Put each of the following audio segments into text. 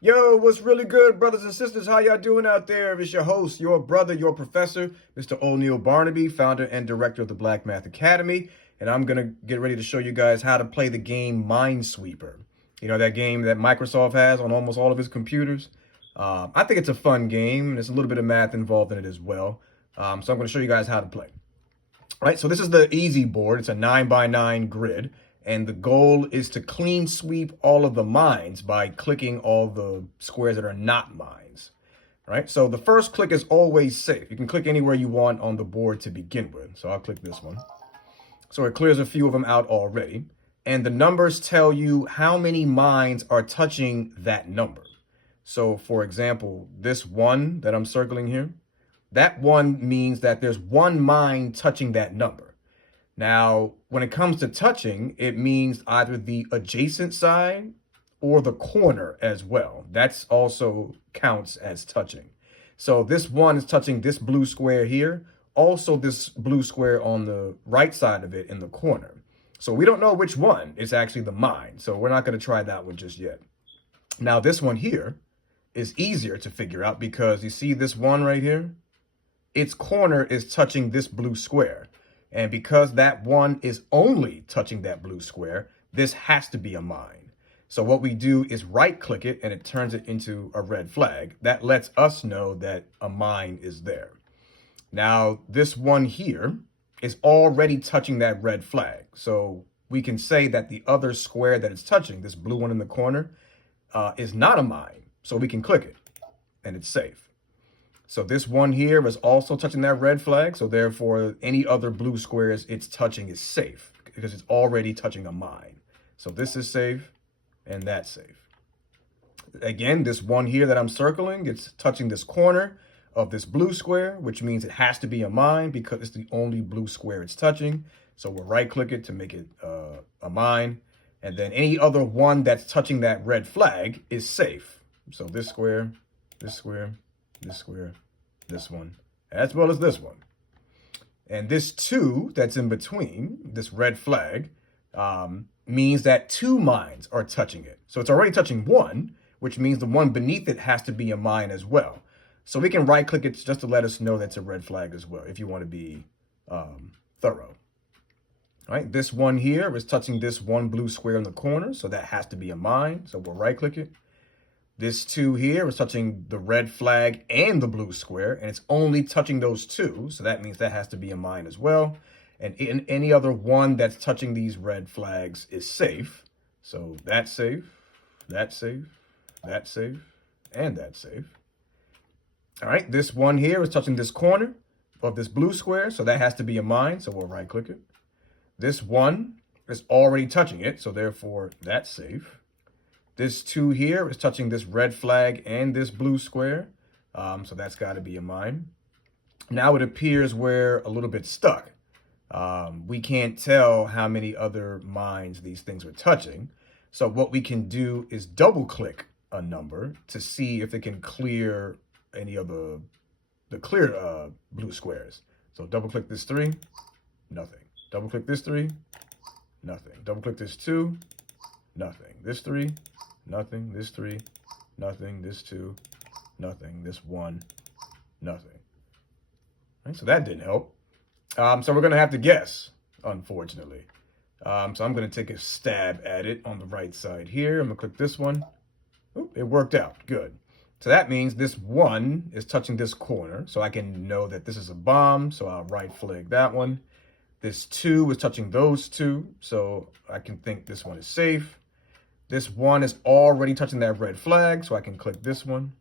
Yo, what's really good, brothers and sisters? How y'all doing out there? It's your host, your brother, your professor, Mr. O'Neal Barnaby, founder and director of the Black Math Academy. And I'm going to get ready to show you guys how to play the game Minesweeper. You know, that game that Microsoft has on almost all of its computers? I think it's a fun game, and there's a little bit of math involved in it as well. So I'm going to show you guys how to play. All right, so this is the easy board. It's a 9x9 grid. And the goal is to clean sweep all of the mines by clicking all the squares that are not mines. Right? So the first click is always safe. You can click anywhere you want on the board to begin with. So I'll click this one. So it clears a few of them out already. And the numbers tell you how many mines are touching that number. So for example, this one that I'm circling here, that one means that there's one mine touching that number. Now, when it comes to touching, it means either the adjacent side or the corner as well. That's also counts as touching. So this one is touching this blue square here, also this blue square on the right side of it in the corner. So we don't know which one is actually the mine. So we're not going to try that one just yet. Now, this one here is easier to figure out because you see this one right here? Its corner is touching this blue square. And because that one is only touching that blue square, this has to be a mine. So what we do is right click it and it turns it into a red flag. That lets us know that a mine is there. Now, this one here is already touching that red flag. So we can say that the other square that it's touching, this blue one in the corner, is not a mine. So we can click it and it's safe. So this one here is also touching that red flag. So therefore, any other blue squares it's touching is safe because it's already touching a mine. So this is safe and that's safe. Again, this one here that I'm circling, it's touching this corner of this blue square, which means it has to be a mine because it's the only blue square it's touching. So we'll right click it to make it a mine. And then any other one that's touching that red flag is safe. So this square, this square, this square, this one, as well as this one. And this 2 that's in between, this red flag, means that 2 mines are touching it. So it's already touching 1, which means the one beneath it has to be a mine as well. So we can right click it just to let us know that's a red flag as well, if you want to be thorough. All right, this one here is touching this one blue square in the corner, so that has to be a mine. So we'll right click it. This 2 here is touching the red flag and the blue square, and it's only touching those 2. So that means that has to be a mine as well. And in any other one that's touching these red flags is safe. So that's safe, that's safe, that's safe, and that's safe. All right, this one here is touching this corner of this blue square, so that has to be a mine. So we'll right click it. This one is already touching it, so therefore that's safe. This 2 here is touching this red flag and this blue square. So that's got to be a mine. Now it appears we're a little bit stuck. We can't tell how many other mines these things are touching. So what we can do is double click a number to see if it can clear any of the clear blue squares. So double click this 3, nothing. Double click this 3, nothing. Double click this 2, nothing. This 3, nothing. This 3, nothing. This 2, nothing. This 1, nothing. Right, so that didn't help. So we're going to have to guess, unfortunately. So I'm going to take a stab at it on the right side here. I'm going to click this one. Oop, it worked out. Good. So that means this 1 is touching this corner. So I can know that this is a bomb. So I'll right flag that one. This 2 is touching those 2. So I can think this one is safe. This 1 is already touching that red flag, so I can click this one.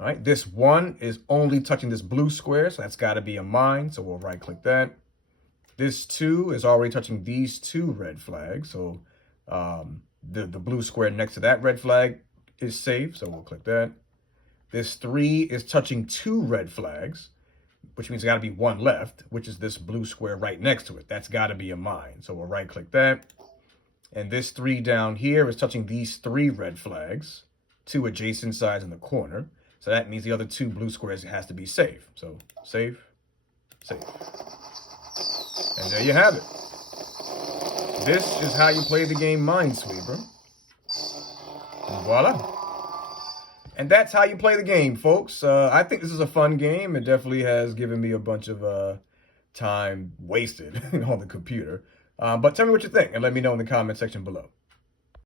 All right, this 1 is only touching this blue square, so that's got to be a mine, so we'll right-click that. This 2 is already touching these 2 red flags, so the blue square next to that red flag is safe, so we'll click that. This 3 is touching 2 red flags, which means there's got to be 1 left, which is this blue square right next to it. That's got to be a mine, so we'll right-click that. And this 3 down here is touching these 3 red flags, 2 adjacent sides in the corner. So that means the other 2 blue squares has to be safe. So safe, safe. And there you have it. This is how you play the game Minesweeper. And voila. And that's how you play the game, folks. I think this is a fun game. It definitely has given me a bunch of time wasted on the computer. But tell me what you think and let me know in the comment section below.